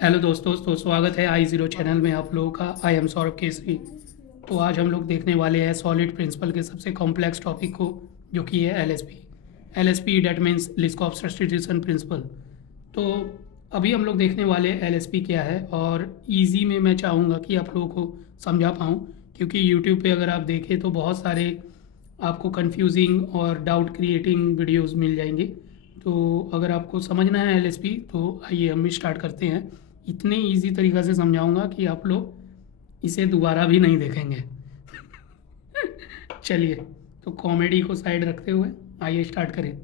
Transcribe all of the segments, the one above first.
Hello दोस्तों, तो स्वागत है आई ज़ीरो चैनल में आप लोगों का। I am Saurabh Kesari. तो आज हम लोग देखने वाले हैं सॉलिड प्रिंसिपल के सबसे कॉम्प्लेक्स टॉपिक को, जो कि है LSP. LSP that means Liskov substitution principle. तो अभी हम लोग देखने वाले हैं एलएसपी क्या है, और इजी में मैं चाहूँगा कि आप लोगों को समझा पाऊँ, क्योंकि यूट्यूब पे अगर आप देखें तो बहुत सारे आपको कंफ्यूजिंग और डाउट क्रिएटिंग वीडियोस मिल जाएंगे। तो अगर आपको समझना है एलएसपी तो आइए हम स्टार्ट करते हैं। इतने इजी तरीक़ा से समझाऊंगा कि आप लोग इसे दोबारा भी नहीं देखेंगे। चलिए, तो कॉमेडी को साइड रखते हुए आइए स्टार्ट करें।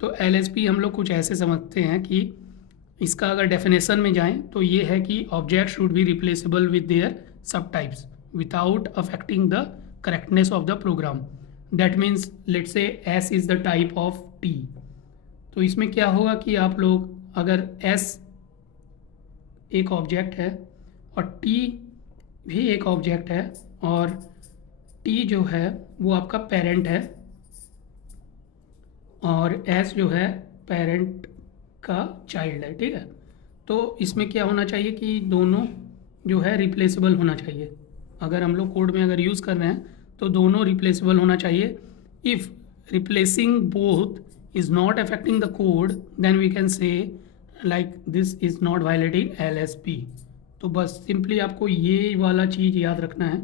तो एलएसपी हम लोग कुछ ऐसे समझते हैं कि इसका अगर डेफिनेशन में जाएं तो ये है कि object should be replaceable with their subtypes without affecting the correctness of the program. That means let's say S is the type of T. तो इसमें क्या होगा कि आप लोग अगर एस एक ऑब्जेक्ट है और टी भी एक ऑब्जेक्ट है, और टी जो है वो आपका पेरेंट है और एस जो है पेरेंट का चाइल्ड है, ठीक है। तो इसमें क्या होना चाहिए कि दोनों जो है रिप्लेसेबल होना चाहिए। अगर हम लोग कोड में अगर यूज़ कर रहे हैं तो दोनों रिप्लेसेबल होना चाहिए। If replacing both is not affecting the code then we can say like this is not violating LSP. तो बस सिंपली आपको ये वाला चीज़ याद रखना है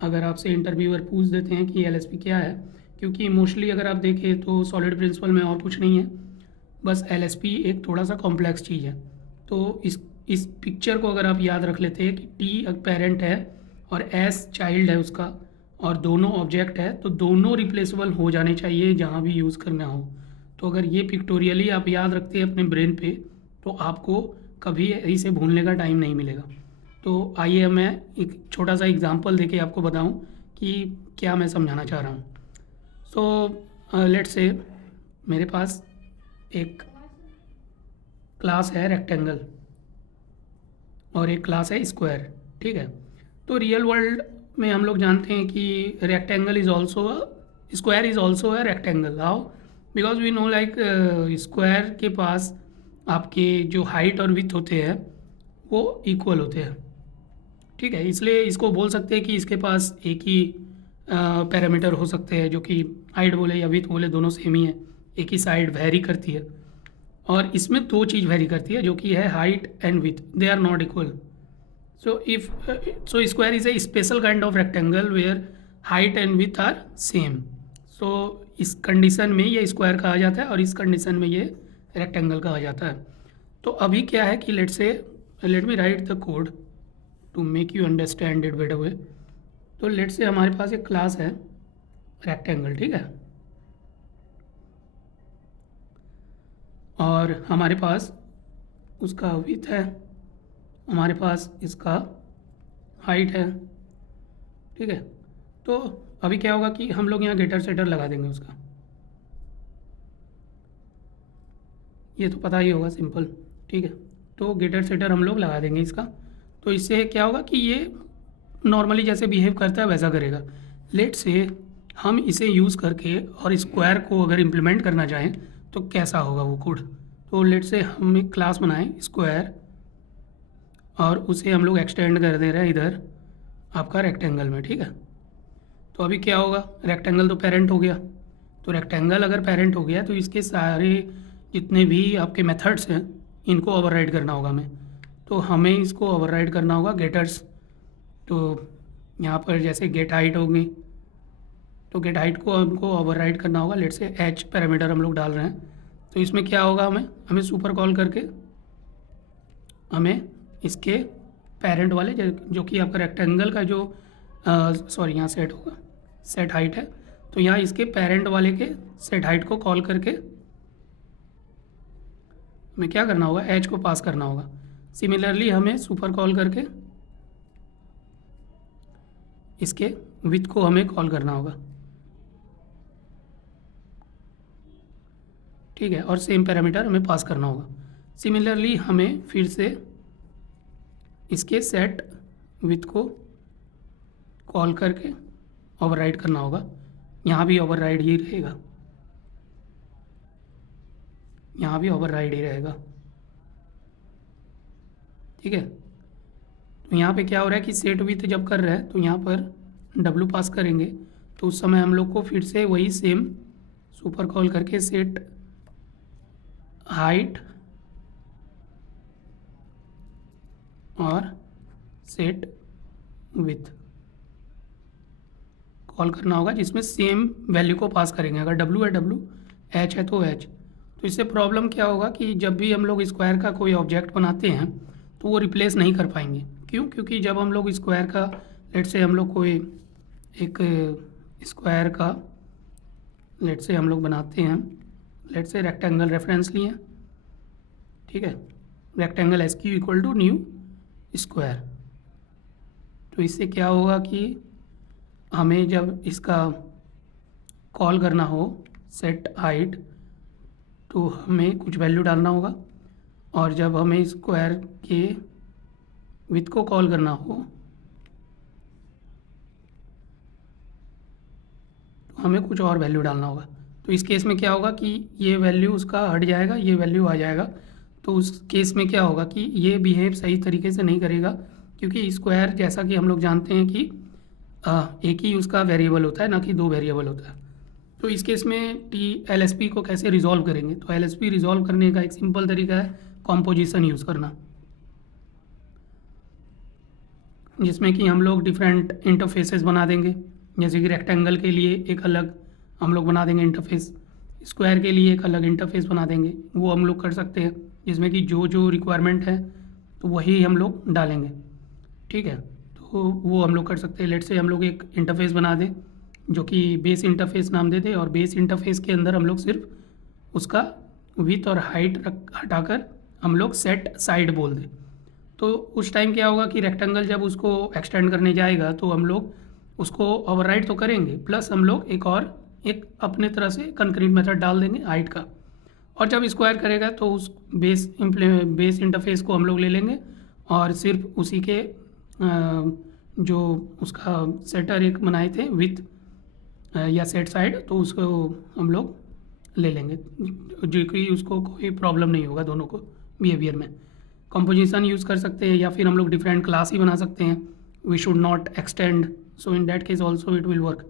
अगर आपसे इंटरव्यूअर पूछ देते हैं कि एलएसपी क्या है, क्योंकि मोस्टली अगर आप देखें तो सॉलिड प्रिंसिपल में और कुछ नहीं है, बस एलएसपी एक थोड़ा सा कॉम्प्लेक्स चीज़ है। तो इस पिक्चर को अगर आप याद रख लेते हैं कि टी पेरेंट है और एस चाइल्ड है उसका, और दोनों ऑब्जेक्ट है, तो दोनों रिप्लेसेबल हो जाने चाहिए जहाँ भी यूज़ करना हो। तो अगर ये पिक्टोरियली आप याद रखते हैं अपने ब्रेन पे तो आपको कभी इसे भूलने का टाइम नहीं मिलेगा। तो आइए मैं एक छोटा सा एग्जांपल देके आपको बताऊं कि क्या मैं समझाना चाह रहा हूँ। सो लेट्स से मेरे पास एक क्लास है रेक्टेंगल और एक क्लास है स्क्वायर, ठीक है। तो रियल वर्ल्ड में हम लोग जानते हैं कि rectangle is also square is also a rectangle. How? Because we know like square के पास आपके जो हाइट और विथ होते हैं वो इक्वल होते हैं, ठीक है। इसलिए इसको बोल सकते हैं कि इसके पास एक ही पैरामीटर हो सकते हैं, जो कि हाइट बोले या विथ बोले दोनों सेम ही है। एक ही साइड वेरी करती है, और इसमें दो चीज़ वेरी करती है जो कि है height and width, they are not equal. So if so square is a special kind of rectangle where height and width are same. So इस कंडीशन में ये स्क्वायर कहा जाता है और इस कंडीशन में ये रेक्टेंगल कहा जाता है। तो अभी क्या है कि let me write the code to make you understand it better way. तो लेट से हमारे पास एक क्लास है रेक्टेंगल, ठीक है, और हमारे पास उसका विथ है, हमारे पास इसका हाइट है, ठीक है। तो अभी क्या होगा कि हम लोग यहाँ गेटर सेटर लगा देंगे उसका, ये तो पता ही होगा, सिंपल, ठीक है। तो गेटर सेटर हम लोग लगा देंगे इसका। तो इससे क्या होगा कि ये नॉर्मली जैसे बिहेव करता है वैसा करेगा। लेट से हम इसे यूज़ करके और स्क्वायर को अगर इम्प्लीमेंट करना चाहें तो कैसा होगा वो कोड। तो लेट से हम एक क्लास बनाएं स्क्वायर, और उसे हम लोग एक्सटेंड कर दे रहे हैं इधर आपका रेक्टेंगल में, ठीक है। तो अभी क्या होगा, रेक्टेंगल तो पेरेंट हो गया। तो रेक्टेंगल अगर पेरेंट हो गया तो इसके सारे जितने भी आपके मेथड्स हैं इनको ओवरराइड करना होगा हमें। तो हमें इसको ओवरराइड करना होगा गेटर्स। तो यहाँ पर जैसे गेट हाइट होगी, तो गेट हाइट को हमको ओवरराइड करना होगा। लेट से एच पैरामीटर हम लोग डाल रहे हैं। तो इसमें क्या होगा, हमें हमें सुपर कॉल करके हमें इसके पेरेंट वाले जो कि आपका रेक्टेंगल का जो सॉरी यहाँ सेट होगा, सेट हाइट है, तो यहाँ इसके पेरेंट वाले के सेट हाइट को कॉल करके हमें क्या करना होगा, एच को पास करना होगा। सिमिलरली हमें सुपर कॉल करके इसके विथ को हमें कॉल करना होगा, ठीक है, और सेम पैरामीटर हमें पास करना होगा। सिमिलरली हमें फिर से इसके सेट विथ को कॉल करके ओवरराइड करना होगा। यहाँ भी ओवरराइड ही रहेगा, यहाँ भी ओवरराइड ही रहेगा। ठीक है। तो यहाँ पे क्या हो रहा है कि सेट विथ जब कर रहे हैं तो यहाँ पर डब्लू पास करेंगे, तो उस समय हम लोग को फिर से वही सेम सुपर कॉल करके सेट हाइट और सेट विथ कॉल करना होगा, जिसमें सेम वैल्यू को पास करेंगे। अगर डब्लू है डब्लू, एच है तो एच। तो इससे प्रॉब्लम क्या होगा कि जब भी हम लोग स्क्वायर का कोई ऑब्जेक्ट बनाते हैं तो वो रिप्लेस नहीं कर पाएंगे। क्यों? क्योंकि जब हम लोग स्क्वायर का, लेट से हम लोग कोई एक स्क्वायर का लेट से हम लोग बनाते हैं, लेट से रेक्टेंगल रेफरेंस लिए, ठीक है, rectangle S Q equal to new square. तो इससे क्या होगा कि हमें जब इसका कॉल करना हो सेट हाइट, तो हमें कुछ वैल्यू डालना होगा, और जब हमें स्क्वायर के विथ को कॉल करना हो तो हमें कुछ और वैल्यू डालना होगा। तो इस केस में क्या होगा कि ये वैल्यू उसका हट जाएगा, ये वैल्यू आ जाएगा। तो उस केस में क्या होगा कि ये बिहेव सही तरीके से नहीं करेगा, क्योंकि स्क्वायर जैसा कि हम लोग जानते हैं कि एक ही उसका वेरिएबल होता है, ना कि दो वेरिएबल होता है। तो इस केस में LSP को कैसे रिजॉल्व करेंगे? तो LSP रिजॉल्व करने का एक सिंपल तरीका है कॉम्पोजिशन यूज़ करना, जिसमें कि हम लोग डिफरेंट इंटरफेसेस बना देंगे। जैसे कि रेक्टेंगल के लिए एक अलग हम लोग बना देंगे इंटरफेस, स्क्वायर के लिए एक अलग इंटरफेस बना देंगे। वो हम लोग कर सकते हैं, जिसमें कि जो जो रिक्वायरमेंट है तो वही हम लोग डालेंगे, ठीक है। तो वो हम लोग कर सकते हैं। लेट से हम लोग एक इंटरफेस बना दें जो कि बेस इंटरफेस नाम दे दें, और बेस इंटरफेस के अंदर हम लोग सिर्फ उसका विथ और हाइट हटाकर हम लोग सेट साइड बोल दें। तो उस टाइम क्या होगा कि रेक्टेंगल जब उसको एक्सटेंड करने जाएगा तो हम लोग उसको ओवरराइड तो करेंगे, प्लस हम लोग एक अपने तरह से कंक्रीट मेथड डाल देंगे हाइट का। और जब स्क्वायर करेगा तो उस बेस इंटरफेस को हम लोग ले लेंगे, और सिर्फ उसी के जो उसका सेटर एक बनाए थे विथ या सेट साइड, तो उसको हम लोग ले लेंगे, जो कि उसको कोई प्रॉब्लम नहीं होगा दोनों को बिहेवियर में। कंपोजिशन यूज़ कर सकते हैं, या फिर हम लोग डिफरेंट क्लास ही बना सकते हैं। We should not extend, so in that case also it will work.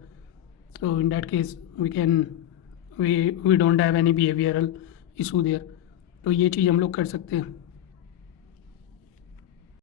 So in that case we don't have any behavioural issue there. तो ये चीज़ हम लोग कर सकते हैं।